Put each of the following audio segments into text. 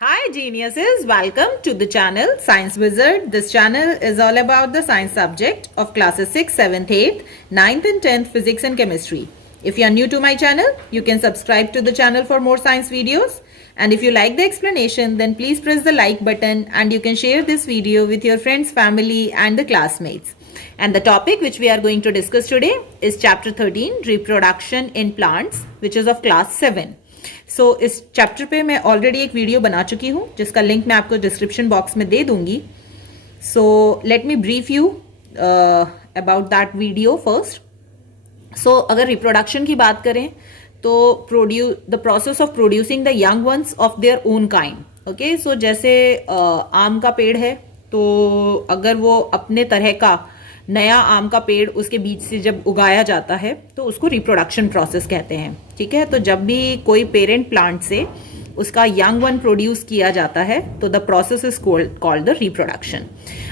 Hi geniuses, welcome to the channel Science Wizard. This channel is all about the science subject of classes 6th, 7th, 8th, 9th and 10th physics and chemistry. If you are new to my channel, you can subscribe to the channel for more science videos. And if you like the explanation, then please press the like button and you can share this video with your friends, family and the classmates. And the topic which we are going to discuss today is chapter 13, reproduction in plants, which is of class 7. सो इस chapter पे मैं already एक video बना चुकी हूँ जिसका link मैं आपको डिस्क्रिप्शन बॉक्स में दे दूंगी. So let me brief you about that video first. So अगर रिप्रोडक्शन की बात करें तो the process of producing the young ones of their own kind. Okay, so जैसे आम का पेड़ है तो अगर वो अपने तरह का नया आम का पेड़ उसके बीज से जब उगाया जाता है तो उसको रिप्रोडक्शन प्रोसेस कहते हैं. ठीक है, तो जब भी कोई पेरेंट प्लांट से उसका यंग वन प्रोड्यूस किया जाता है तो the process is called the reproduction.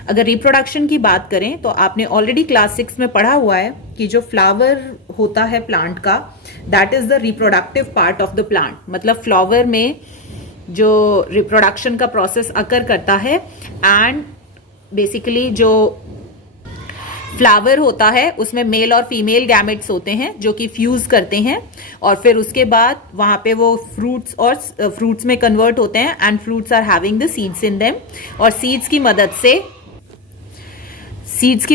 अगर रिप्रोडक्शन की बात करें तो आपने ऑलरेडी क्लास 6 में पढ़ा हुआ है कि जो फ्लावर होता है प्लांट का, that is the reproductive part of the plant. मतलब फ्लावर में जो रिप्रोडक्शन का प्रोसेस अकर करता है एंड बेसिकली जो फ्लावर होता है उसमें मेल और फीमेल गैमेट्स होते हैं जो कि फ्यूज करते हैं और फिर उसके बाद वहां पे वो फ्रूट्स में कन्वर्ट होते हैं and fruits are having the seeds in them और सीड्स की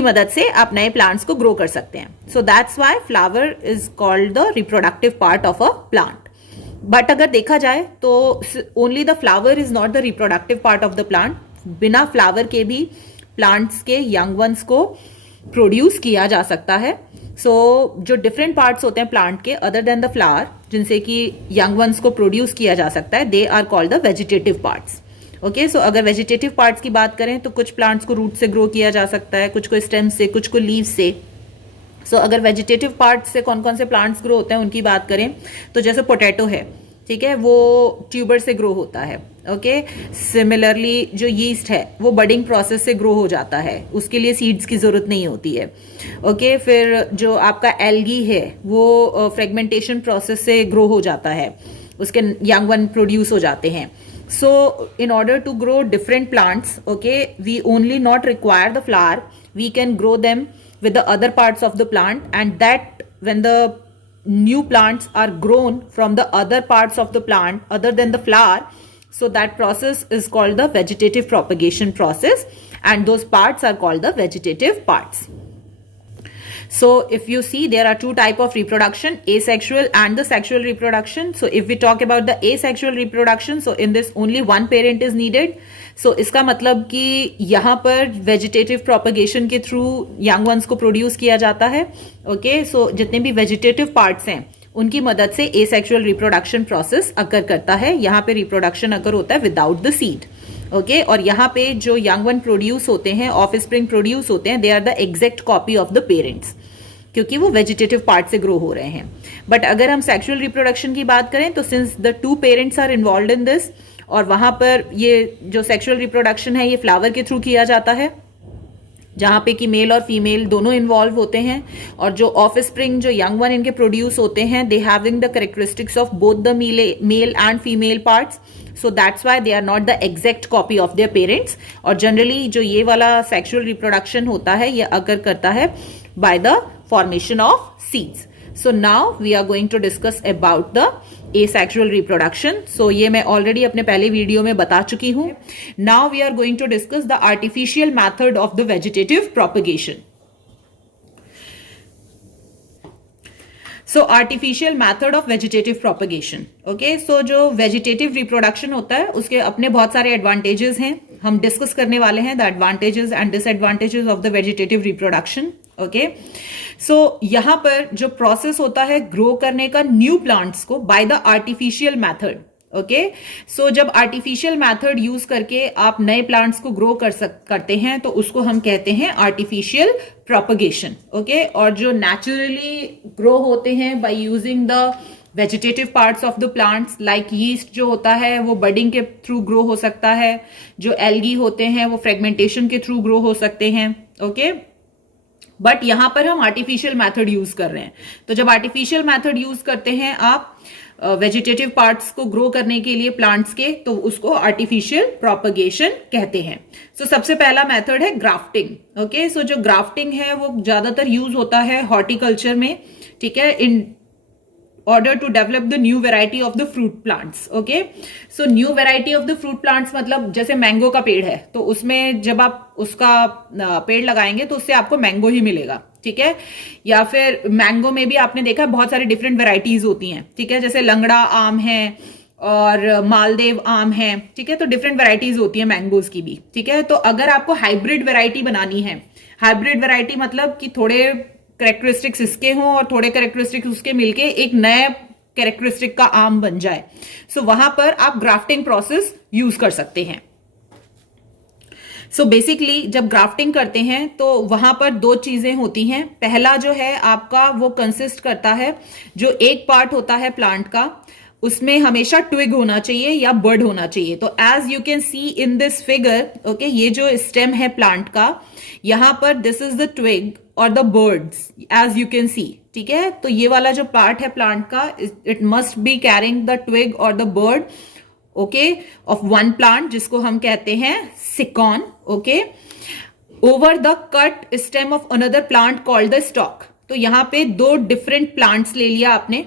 मदद से आप नए प्लांट्स को ग्रो कर सकते हैं. सो that's why flower is called the reproductive part of a plant. But अगर देखा जाए तो only the flower is not the reproductive part of the plant. बिना फ्लावर के भी प्लांट्स के यंग वंस को प्रोड्यूस किया जा सकता है. सो जो डिफरेंट पार्ट्स होते हैं प्लांट के अदर देन द फ्लावर जिनसे कि यंग वंस को प्रोड्यूस किया जा सकता है, they are called the vegetative parts. Okay, so अगर वेजिटेटिव पार्ट्स की बात करें तो कुछ प्लांट्स को रूट से ग्रो किया जा सकता है, कुछ को स्टेम से, कुछ को लीव से. सो अगर वेजिटेटिव पार्ट्स से कौन कौन से प्लांट्स ग्रो होते हैं उनकी बात करें तो जैसे पोटैटो है, ठीक है, वो ट्यूबर से ग्रो होता है. ओके, सिमिलरली जो यीस्ट है वो बडिंग प्रोसेस से ग्रो हो जाता है, उसके लिए सीड्स की जरूरत नहीं होती है. ओके, फिर जो आपका एल्गी है वो फ्रेगमेंटेशन प्रोसेस से ग्रो हो जाता है, उसके यंग वन प्रोड्यूस हो जाते हैं. So in order to grow different plants, okay, we only not require the flower, we can grow them with the other parts of the plant, and that when the new plants are grown from the other parts of the plant other than the flower, so that process is called the vegetative propagation process, and those parts are called the vegetative parts. So if you see, there are two type of reproduction, asexual and the sexual reproduction. So if we talk about the asexual reproduction, so in this only one parent is needed. So इसका मतलब कि यहाँ पर vegetative propagation के through young ones को produce किया जाता है. ओके, सो जितने भी वेजिटेटिव पार्ट्स हैं उनकी मदद से एसेक्सुअल रिप्रोडक्शन प्रोसेस अकर करता है. यहाँ पे रिप्रोडक्शन अकर होता है विदाउट द सीड. ओके, और यहाँ पे जो यंग वन प्रोड्यूस होते हैं, ऑफ स्प्रिंग प्रोड्यूस होते हैं, they are the exact copy of the parents क्योंकि वो वेजिटेटिव पार्ट से ग्रो हो रहे हैं. बट अगर हम सेक्सुअल रिप्रोडक्शन की बात करें तो since the two parents are involve in this, और वहां पर ये जो सेक्सुअल रिप्रोडक्शन है ये फ्लावर के थ्रू किया जाता है जहां पे कि मेल और फीमेल दोनों इन्वॉल्व होते हैं, और जो ऑफ स्प्रिंग जो यंग वन इनके प्रोड्यूस होते हैं they having the characteristics of both the male and female parts. So that's why they are not the exact copy of their parents. और जनरली जो ये वाला सेक्सुअल रिप्रोडक्शन होता है ये अकर करता है by the formation of seeds. So now we are going to discuss about the asexual reproduction. So ये मैं already अपने पहले वीडियो में बता चुकी हूँ. Now we are going to discuss the artificial method of the vegetative propagation. So artificial method of vegetative propagation. Okay, so जो vegetative reproduction होता है उसके अपने बहुत सारे advantages हैं. हम डिस्कस करने वाले हैं the advantages and disadvantages of the vegetative reproduction. Okay, so यहां पर जो प्रोसेस होता है ग्रो करने का न्यू प्लांट्स को by the artificial method. Okay, so जब आर्टिफिशियल मेथड यूज करके आप नए प्लांट्स को ग्रो करते हैं तो उसको हम कहते हैं आर्टिफिशियल प्रोपगेशन. ओके, और जो नेचुरली ग्रो होते हैं by using the vegetative parts of the plants like yeast जो होता है वो बडिंग के थ्रू ग्रो हो सकता है, जो एल्गी होते हैं वो फ्रेगमेंटेशन के थ्रू ग्रो हो सकते हैं. ओके, बट यहां पर हम आर्टिफिशियल मेथड यूज कर रहे हैं. तो जब आर्टिफिशियल मेथड यूज करते हैं आप वेजिटेटिव पार्ट्स को ग्रो करने के लिए प्लांट्स के, तो उसको आर्टिफिशियल प्रोपगेशन कहते हैं। सो सबसे पहला मेथड है ग्राफ्टिंग। ओके, सो जो ग्राफ्टिंग है वो ज्यादातर यूज होता है हॉर्टिकल्चर में, ठीक है, इन order to develop the new variety of the fruit plants. Okay, so new variety of the fruit plants मतलब जैसे मैंगो का पेड़ है तो उसमें जब आप उसका पेड़ लगाएंगे तो उससे आपको मैंगो ही मिलेगा, ठीक है। या फिर मैंगो में भी आपने देखा बहुत सारी डिफरेंट वेराइटीज होती हैं, ठीक है, जैसे लंगड़ा आम है और मालदेव आम है, ठीक है, तो डिफरेंट वेराइटीज होती है मैंगोज की भी, ठीक है। तो अगर आपको हाइब्रिड वेराइटी बनानी है, हाइब्रिड वेराइटी मतलब कि थोड़े कैरेक्टरिस्टिक्स इसके हों और थोड़े कैरेक्टरिस्टिक्स उसके मिलके एक नया कैरेक्टरिस्टिक का आम बन जाए, सो वहां पर आप ग्राफ्टिंग प्रोसेस यूज कर सकते हैं। सो बेसिकली जब ग्राफ्टिंग करते हैं तो वहां पर दो चीजें होती हैं। पहला जो है आपका वो कंसिस्ट करता है, जो एक पार्ट होता है प्लांट का उसमें हमेशा ट्विग होना चाहिए या बर्ड होना चाहिए। तो as you can see in this figure, okay, ये जो स्टेम है प्लांट का, यहां पर दिस इज द ट्विग और the birds as you can see, ठीक है। तो ये वाला जो पार्ट है प्लांट का, it must be carrying the twig और the bird, okay, of one plant जिसको हम कहते हैं scion, okay, over the cut stem of another plant called the stock. तो यहां पे दो डिफरेंट प्लांट्स ले लिया आपने,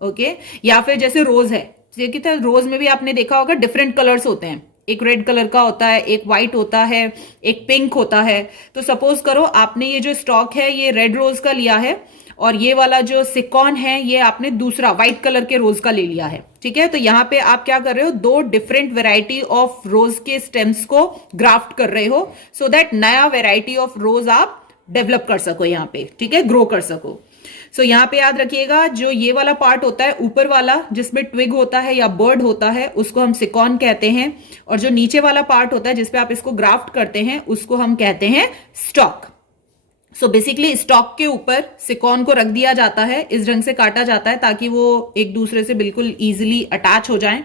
ओके, या फिर जैसे रोज है, रोज में भी आपने देखा होगा डिफरेंट कलर्स होते हैं, एक रेड कलर का होता है, एक व्हाइट होता है, एक पिंक होता है। तो सपोज करो आपने ये जो स्टॉक है ये रेड रोज का लिया है और ये वाला जो सिकॉन है ये आपने दूसरा व्हाइट कलर के रोज का ले लिया है, ठीक है। तो यहां पे आप क्या कर रहे हो, दो डिफरेंट वेराइटी ऑफ रोज के स्टेम्स को ग्राफ्ट कर रहे हो, सो दैट नया वेराइटी ऑफ रोज आप डेवलप कर सको यहाँ पे, ठीक है, ग्रो कर सको। सो यहाँ पे याद रखिएगा जो ये वाला पार्ट होता है ऊपर वाला जिसमें ट्विग होता है या बर्ड होता है उसको हम सिकॉन कहते हैं, और जो नीचे वाला पार्ट होता है जिसपे आप इसको ग्राफ्ट करते हैं उसको हम कहते हैं स्टॉक। सो बेसिकली स्टॉक के ऊपर सिकॉन को रख दिया जाता है, इस ढंग से काटा जाता है ताकि वो एक दूसरे से बिल्कुल इजिली अटैच हो जाएं,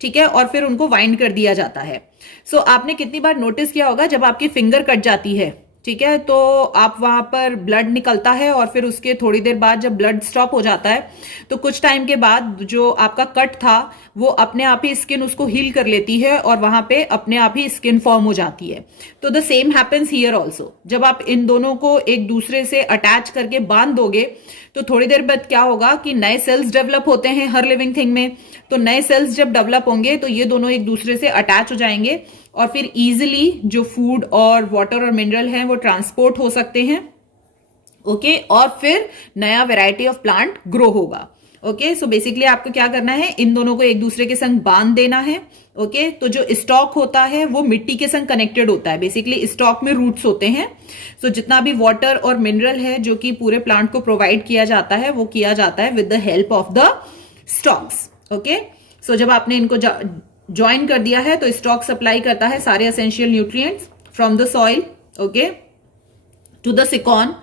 ठीक है, और फिर उनको वाइंड कर दिया जाता है। सो आपने कितनी बार नोटिस किया होगा जब आपकी फिंगर कट जाती है, ठीक है, तो आप वहां पर ब्लड निकलता है और फिर उसके थोड़ी देर बाद जब ब्लड स्टॉप हो जाता है तो कुछ टाइम के बाद जो आपका कट था वो अपने आप ही स्किन उसको हील कर लेती है और वहां पे अपने आप ही स्किन फॉर्म हो जाती है। तो the same happens here also, जब आप इन दोनों को एक दूसरे से अटैच करके बांध दोगे तो थोड़ी देर बाद क्या होगा कि नए सेल्स डेवलप होते हैं हर लिविंग थिंग में। तो नए सेल्स जब डेवलप होंगे तो ये दोनों एक दूसरे से अटैच हो जाएंगे और फिर इजिली जो फूड और वाटर और मिनरल हैं वो ट्रांसपोर्ट हो सकते हैं, ओके, और फिर नया वैरायटी ऑफ प्लांट ग्रो होगा। ओके, सो बेसिकली आपको क्या करना है, इन दोनों को एक दूसरे के संग बांध देना है। ओके, तो जो स्टॉक होता है वो मिट्टी के संग कनेक्टेड होता है, बेसिकली स्टॉक में रूट्स होते हैं। सो जितना भी वाटर और मिनरल है जो कि पूरे प्लांट को प्रोवाइड किया जाता है वो किया जाता है with the help of the stocks. Okay, so जब आपने इनको ज्वाइन कर दिया है तो स्टॉक सप्लाई करता है सारे essential nutrients from the soil, okay, to the scion,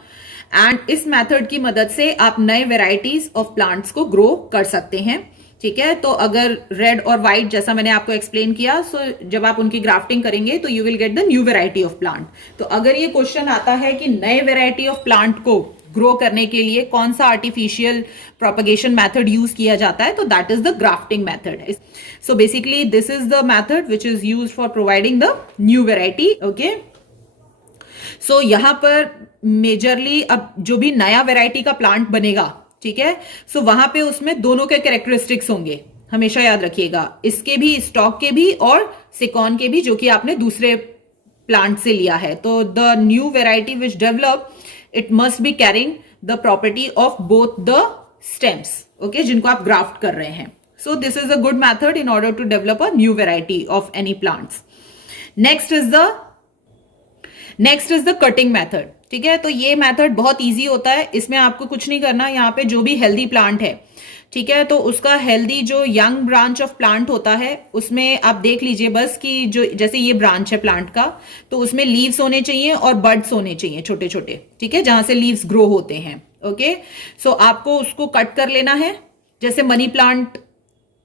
and इस मेथड की मदद से आप नए वेराइटीज ऑफ प्लांट्स को ग्रो कर सकते हैं। ठीक है, तो अगर रेड और व्हाइट जैसा मैंने आपको एक्सप्लेन किया, सो जब आप उनकी ग्राफ्टिंग करेंगे तो you will get the new variety of plant. तो अगर ये क्वेश्चन आता है कि नए वेराइटी ऑफ प्लांट को ग्रो करने के लिए कौन सा आर्टिफिशियल प्रोपगेशन मेथड यूज किया जाता है, तो that is the grafting method. So basically this is the method which is used for providing the new variety. Okay, so यहां पर मेजरली अब जो भी नया वेराइटी का प्लांट बनेगा, ठीक है, सो वहां पे उसमें दोनों के कैरेक्टरिस्टिक्स होंगे, हमेशा याद रखिएगा, इसके भी, स्टॉक के भी और सिकॉन के भी, जो कि आपने दूसरे प्लांट से लिया है। तो the new variety which develop it must be carrying the property of both the stems, okay, जिनको आप ग्राफ्ट कर रहे हैं। So this is a good method in order to develop a new variety of any plants. Next is the cutting method. ठीक है, तो ये method बहुत इजी होता है, इसमें आपको कुछ नहीं करना। यहाँ पे जो भी हेल्दी प्लांट है, ठीक है, तो उसका हेल्दी जो यंग ब्रांच ऑफ प्लांट होता है उसमें आप देख लीजिए बस कि जो जैसे ये ब्रांच है प्लांट का, तो उसमें लीव्स होने चाहिए और बड्स होने चाहिए छोटे छोटे, ठीक है, जहां से लीव्स ग्रो होते हैं। ओके, सो आपको उसको कट कर लेना है, जैसे मनी प्लांट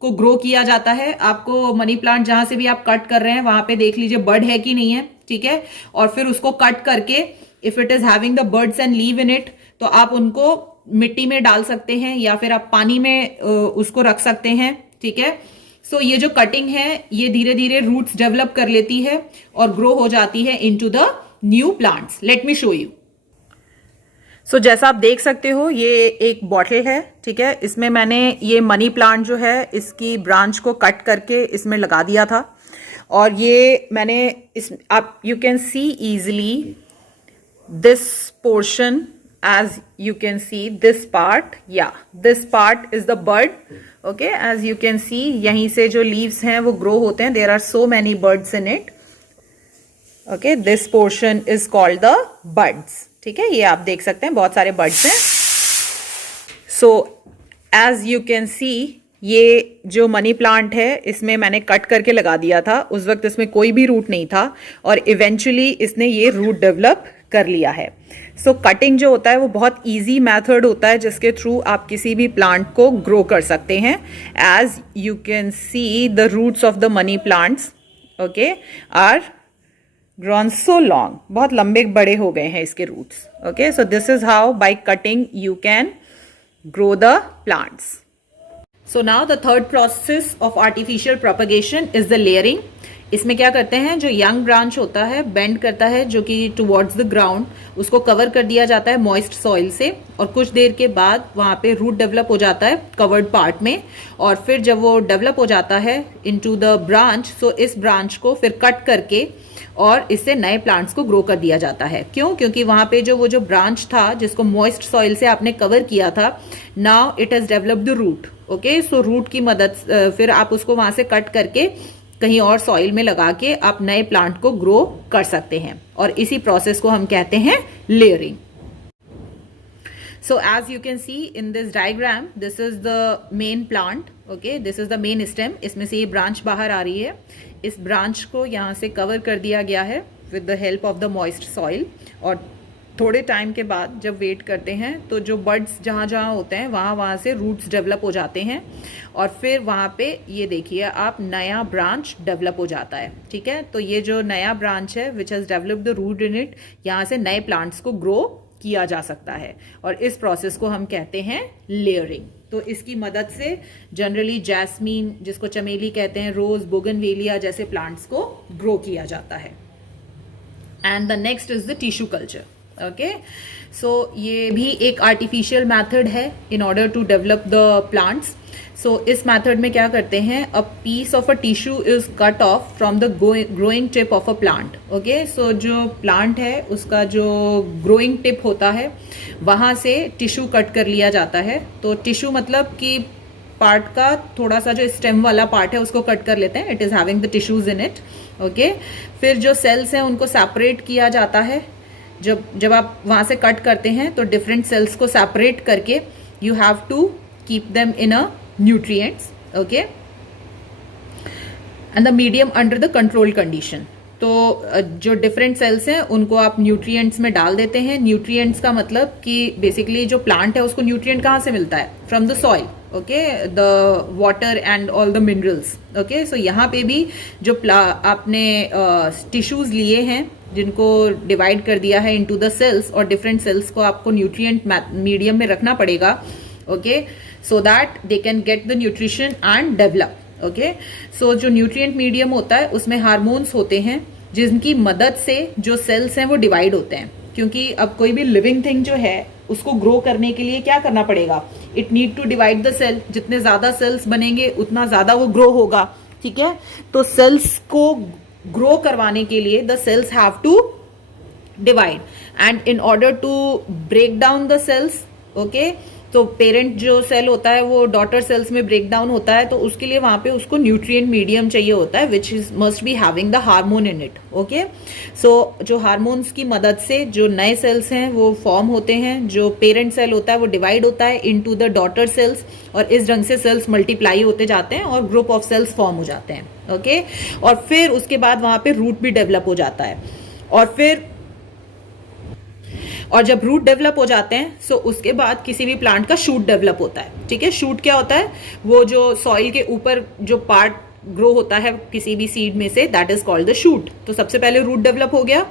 को ग्रो किया जाता है। आपको मनी प्लांट जहां से भी आप कट कर रहे हैं वहां पे देख लीजिए बड है कि नहीं है, ठीक है, और फिर उसको कट करके if it is having the birds and leave in it, तो आप उनको मिट्टी में डाल सकते हैं या फिर आप पानी में उसको रख सकते हैं, ठीक है। सो ये जो कटिंग है ये धीरे धीरे रूट्स डेवलप कर लेती है और ग्रो हो जाती है into the new plants. Let me show you. So जैसा आप देख सकते हो ये एक बॉटल है, ठीक है। इसमें मैंने ये मनी प्लांट जो है इसकी ब्रांच को कट करके इसमें लगा दिया था और ये मैंने इस आप you can C easily this portion, as you can see this part, yeah, this part is the bud, okay, as you can see यहीं से जो leaves हैं वो grow होते हैं, there are so many buds in it, okay, this portion is called the buds, ठीक है। ये आप देख सकते हैं बहुत सारे buds हैं। so as you can see ये जो मनी प्लांट है इसमें मैंने कट करके लगा दिया था, उस वक्त इसमें कोई भी रूट नहीं था और इवेंचुअली इसने ये रूट डेवलप कर लिया है। सो कटिंग जो होता है वो बहुत इजी मेथड होता है जिसके थ्रू आप किसी भी प्लांट को ग्रो कर सकते हैं। As you can see the roots of the money plants, okay, are grown so long, बहुत लंबे बड़े हो गए हैं इसके roots, okay. So this is how by cutting you can grow the plants. So now the third process of artificial propagation is the layering. इसमें क्या करते हैं, जो यंग ब्रांच होता है बेंड करता है जो कि टुवर्ड्स द ग्राउंड, उसको कवर कर दिया जाता है मॉइस्ट सॉइल से और कुछ देर के बाद वहाँ पे रूट डेवलप हो जाता है कवर्ड पार्ट में और फिर जब वो डेवलप हो जाता है इनटू द ब्रांच, सो इस ब्रांच को फिर कट करके और इससे नए प्लांट्स को ग्रो कर दिया जाता है। क्यों? क्योंकि वहां पे जो वो जो ब्रांच था जिसको मॉइस्ट सॉइल से आपने कवर किया था, now it has developed the root, okay. So root की मदद फिर आप उसको वहां से कट करके कहीं और सॉइल में लगा के आप नए प्लांट को ग्रो कर सकते हैं और इसी प्रोसेस को हम कहते हैं layering. So as you can see in this diagram, this is the main plant, okay, this is the main stem, इसमें से ये ब्रांच बाहर आ रही है। इस ब्रांच को यहाँ से कवर कर दिया गया है with the help of the moist soil और थोड़े टाइम के बाद जब वेट करते हैं तो जो बर्ड्स जहाँ जहाँ होते हैं वहाँ से रूट्स डेवलप हो जाते हैं और फिर वहाँ पे ये देखिए आप नया ब्रांच डेवलप हो जाता है, ठीक है। तो ये जो नया ब्रांच है which has developed the root in it, यहाँ से नए प्लांट्स को ग्रो किया जा सकता है और इस प्रोसेस को हम कहते हैं लेयरिंग। तो इसकी मदद से जनरली जैस्मीन, जिसको चमेली कहते हैं, रोज, बोगनवेलिया जैसे प्लांट्स को ग्रो किया जाता है। And the next is the tissue culture, okay. So ये भी एक आर्टिफिशियल मेथड है in order to develop the plants. So इस मेथड में क्या करते हैं, a piece of a tissue is cut off from the growing tip of a plant, okay. So जो प्लांट है उसका जो ग्रोइंग टिप होता है वहां से टिश्यू कट कर लिया जाता है। तो टिश्यू मतलब कि पार्ट का थोड़ा सा जो स्टेम वाला पार्ट है उसको कट कर लेते हैं, it is having the tissues in it, okay. फिर जो सेल्स हैं उनको सेपरेट किया जाता है। जब आप वहां से कट करते हैं तो डिफरेंट सेल्स को सेपरेट करके you have to keep them in a nutrients, okay, and the medium under the control condition. तो जो डिफरेंट सेल्स हैं उनको आप न्यूट्रिएंट्स में डाल देते हैं। न्यूट्रिएंट्स का मतलब कि बेसिकली जो प्लांट है उसको न्यूट्रिएंट कहाँ से मिलता है, from the soil, okay, the water and all the minerals, okay. So यहाँ पे भी जो आपने टिश्यूज लिए हैं जिनको डिवाइड कर दिया है इनटू द सेल्स और डिफरेंट सेल्स को आपको न्यूट्रिएंट मीडियम में रखना पड़ेगा, okay, so that they can get the nutrition and develop, okay। so जो न्यूट्रिएंट मीडियम होता है उसमें हार्मोन्स होते हैं जिनकी मदद से जो सेल्स हैं वो डिवाइड होते हैं। क्योंकि अब कोई भी लिविंग थिंग जो है उसको ग्रो करने के लिए क्या करना पड़ेगा, it need to divide the cell. जितने ज्यादा सेल्स बनेंगे उतना ज्यादा वो ग्रो होगा, ठीक है। तो सेल्स को ग्रो करवाने के लिए the cells have to divide and in order to break down the cells, okay. तो पेरेंट जो सेल होता है वो डॉटर सेल्स में ब्रेक डाउन होता है, तो उसके लिए वहां पे उसको न्यूट्रिएंट मीडियम चाहिए होता है which is must be having the hormone in it, okay. So जो हार्मोन्स की मदद से जो नए सेल्स हैं वो फॉर्म होते हैं, जो पेरेंट सेल होता है वो डिवाइड होता है इनटू द डॉटर सेल्स और इस ढंग से सेल्स मल्टीप्लाई होते जाते हैं और ग्रुप ऑफ सेल्स फॉर्म हो जाते हैं, ओके। और फिर उसके बाद वहां पे रूट भी डेवलप हो जाता है और जब रूट डेवलप हो जाते हैं सो उसके बाद किसी भी प्लांट का शूट डेवलप होता है, ठीक है। शूट क्या होता है, वो जो सॉइल के ऊपर जो पार्ट ग्रो होता है किसी भी सीड में से, that is called the shoot. तो सबसे पहले रूट डेवलप हो गया,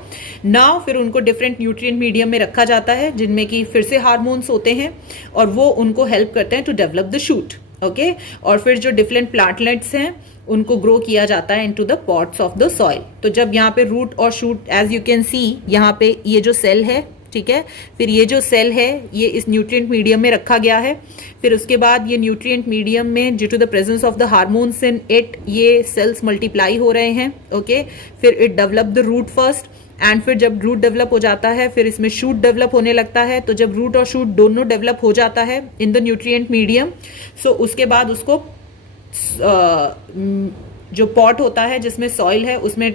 नाउ फिर उनको डिफरेंट न्यूट्रिएंट मीडियम में रखा जाता है जिनमें कि फिर से हार्मोन्स होते हैं और वो उनको हेल्प करते हैं to develop the shoot. Okay, और फिर जो डिफरेंट प्लांटलेट्स हैं उनको ग्रो किया जाता है into the pots of the soil. तो जब यहाँ पे रूट और shoot, as you can see यहाँ पे ये जो सेल है, ठीक है, फिर ये जो सेल है ये इस न्यूट्रिएंट मीडियम में रखा गया है। फिर उसके बाद ये न्यूट्रिएंट मीडियम में due to the presence of the hormones in it ये सेल्स मल्टीप्लाई हो रहे हैं। ओके, फिर it develop the root first, and फिर जब रूट डेवलप हो जाता है फिर इसमें शूट डेवलप होने लगता है। तो जब रूट और शूट दोनों डेवलप हो जाता है इन द न्यूट्रिएंट मीडियम, सो उसके बाद उसको जो पॉट होता है जिसमें सॉइल है उसमें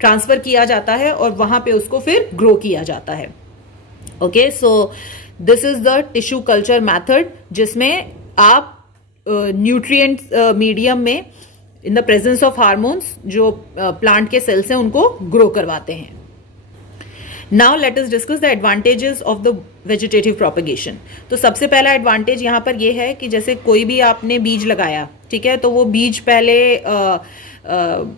ट्रांसफर किया जाता है और वहां पे उसको फिर ग्रो किया जाता है। Okay, so this is the tissue culture method जिसमें आप न्यूट्रिएंट मीडियम में in the presence of hormones जो प्लांट के सेल्स हैं उनको ग्रो करवाते हैं। Now let us discuss the advantages of the vegetative propagation. तो सबसे पहला एडवांटेज यहाँ पर यह है कि जैसे कोई भी आपने बीज लगाया, ठीक है, तो वो बीज पहले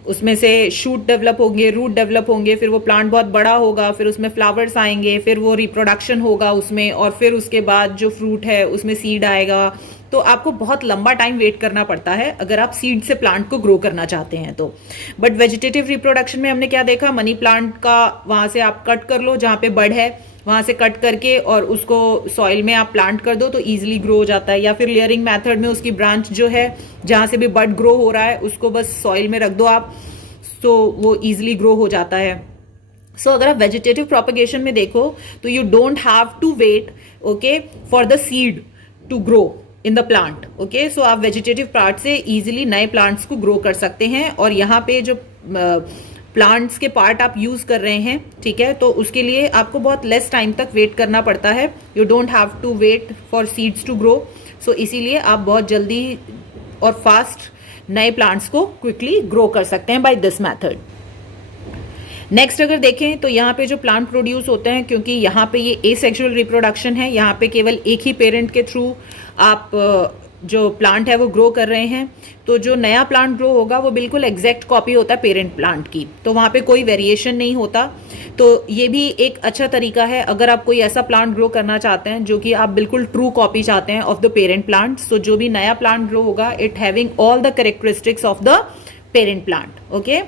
उसमें से शूट डेवलप होंगे, रूट डेवलप होंगे, फिर वो प्लांट बहुत बड़ा होगा, फिर उसमें फ्लावर्स आएंगे, फिर वो रिप्रोडक्शन होगा उसमें, और फिर उसके बाद जो फ्रूट है उसमें सीड आएगा। तो आपको बहुत लंबा टाइम वेट करना पड़ता है अगर आप सीड से प्लांट को ग्रो करना चाहते हैं तो। बट वेजिटेटिव रिप्रोडक्शन में हमने क्या देखा, मनी प्लांट का वहां से आप कट कर लो, जहां पे बड है वहां से कट करके और उसको सॉइल में आप प्लांट कर दो तो इजीली ग्रो हो जाता है। या फिर लेयरिंग मेथड में उसकी ब्रांच जो है जहां से भी बड ग्रो हो रहा है उसको बस सॉइल में रख दो आप, तो वो इजीली ग्रो हो जाता है। सो अगर आप वेजिटेटिव प्रोपेगेशन में देखो तो you don't have to wait, okay, for the seed to grow in the plant. Okay, so आप वेजिटेटिव पार्ट से इजीली नए प्लांट्स को ग्रो कर सकते हैं। और यहाँ पे जो प्लांट्स के पार्ट आप यूज कर रहे हैं, ठीक है, तो उसके लिए आपको बहुत लेस टाइम तक वेट करना पड़ता है। You don't have to wait for seeds to grow, so इसीलिए आप बहुत जल्दी और फास्ट नए प्लांट्स को क्विकली ग्रो कर सकते हैं बाय दिस मेथड। नेक्स्ट अगर देखें तो यहाँ पे जो प्लांट प्रोड्यूस होते हैं, क्योंकि यहाँ पे ये एसेक्सुअल रिप्रोडक्शन है, यहाँ पे केवल एक ही पेरेंट के थ्रू आप जो प्लांट है वो ग्रो कर रहे हैं, तो जो नया प्लांट ग्रो होगा वो बिल्कुल एग्जैक्ट कॉपी होता है पेरेंट प्लांट की, तो वहाँ पे कोई वेरिएशन नहीं होता। तो ये भी एक अच्छा तरीका है अगर आप कोई ऐसा प्लांट ग्रो करना चाहते हैं जो कि आप बिल्कुल ट्रू कॉपी चाहते हैं ऑफ द पेरेंट प्लांट। सो जो भी नया प्लांट ग्रो होगा it having all the characteristics of the parent plant. Okay,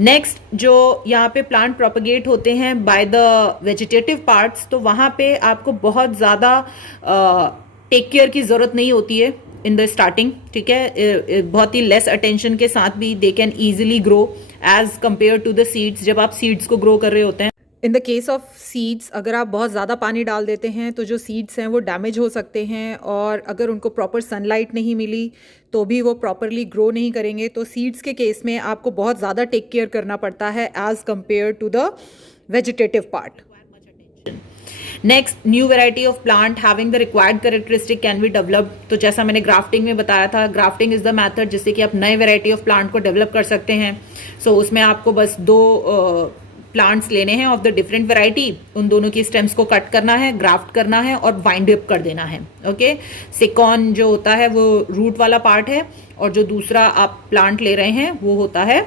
next जो यहाँ पे प्लांट प्रोपेगेट होते हैं बाय द वेजिटेटिव पार्ट्स, तो वहाँ पे आपको बहुत ज़्यादा टेक केयर की जरूरत नहीं होती है इन द स्टार्टिंग, ठीक है, बहुत ही लेस अटेंशन के साथ भी they can easily grow as compare to the seeds, जब आप सीड्स को ग्रो कर रहे होते हैं। In the case of seeds अगर आप बहुत ज़्यादा पानी डाल देते हैं तो जो सीड्स हैं वो डैमेज हो सकते हैं, और अगर उनको प्रॉपर सनलाइट नहीं मिली तो भी वो प्रॉपरली ग्रो नहीं करेंगे। तो सीड्स के केस में आपको बहुत ज़्यादा टेक केयर करना पड़ता है as compare to the vegetative part. Next, new variety of plant having the required characteristic can be developed. तो जैसा मैंने ग्राफ्टिंग में बताया था, ग्राफ्टिंग इज द मेथड जिससे कि आप नए वेराइटी ऑफ प्लांट को डेवलप कर सकते हैं। सो उसमें आपको बस दो प्लांट्स लेने हैं ऑफ द डिफरेंट वेराइटी, उन दोनों की स्टेम्स को कट करना है, ग्राफ्ट करना है और वाइंड अप कर देना है। ओके, सिकॉन जो होता है वो रूट वाला पार्ट है, और जो दूसरा आप प्लांट ले रहे हैं वो होता है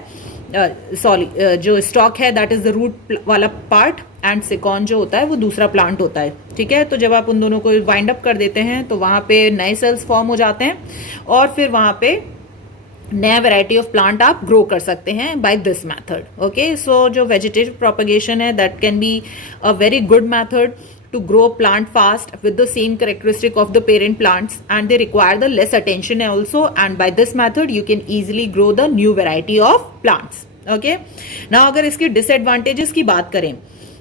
जो स्टॉक है दैट इज द रूट वाला पार्ट, एंड सिकॉन जो होता है वो दूसरा प्लांट होता है। ठीक है, तो जब आप उन दोनों को वाइंड अप कर देते हैं तो वहां पे नए सेल्स फॉर्म हो जाते हैं और फिर वहां पे नया वैरायटी ऑफ प्लांट आप ग्रो कर सकते हैं by this method. Okay, so जो वेजिटेटिव प्रोपेगेशन है that can be a very good method to grow plant fast with the same characteristic of the parent plants, and they require the less attention also, and by this method you can easily grow the new variety of plants. Okay, now अगर इसके disadvantages की बात करें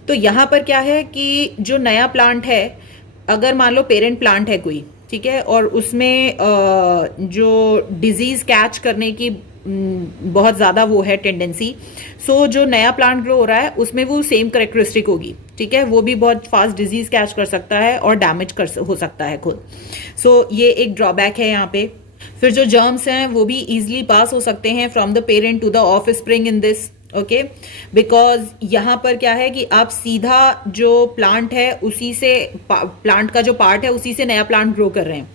तो यहाँ पर क्या है कि जो नया प्लांट है, अगर मान लो पेरेंट प्लांट है कोई, ठीक है, और उसमें जो डिजीज कैच करने की बहुत ज़्यादा वो है टेंडेंसी, सो जो नया प्लांट ग्रो हो रहा है उसमें वो सेम करेक्टरिस्टिक होगी, ठीक है, वो भी बहुत फास्ट डिजीज कैच कर सकता है और डैमेज हो सकता है खुद। सो ये एक ड्रॉबैक है यहाँ पे। फिर जो जर्म्स हैं वो भी इजीली पास हो सकते हैं from the parent to the offspring in this. Okay, because यहाँ पर क्या है कि आप सीधा जो प्लांट है उसी से, प्लांट का जो पार्ट है उसी से नया प्लांट ग्रो कर रहे हैं,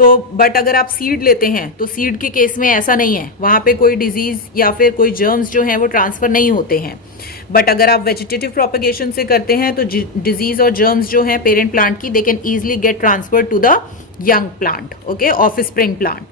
तो बट अगर आप सीड लेते हैं तो सीड के केस में ऐसा नहीं है, वहां पे कोई डिजीज या फिर कोई जर्म्स जो हैं वो ट्रांसफर नहीं होते हैं। बट अगर आप वेजिटेटिव प्रोपेगेशन से करते हैं तो डिजीज और जर्म्स जो हैं पेरेंट प्लांट की, they can easily get transfer to the young plant, okay, offspring plant.